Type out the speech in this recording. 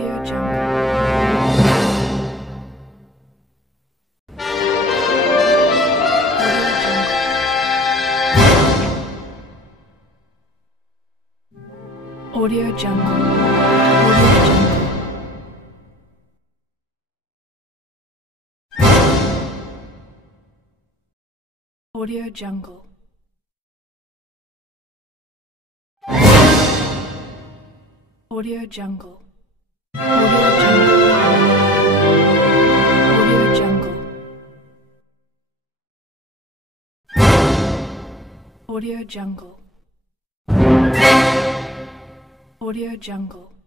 Audio Jungle. Audio Jungle. Audio Jungle. Audio Jungle. Audio Jungle. Audio Jungle. Audio Jungle. Audio Jungle.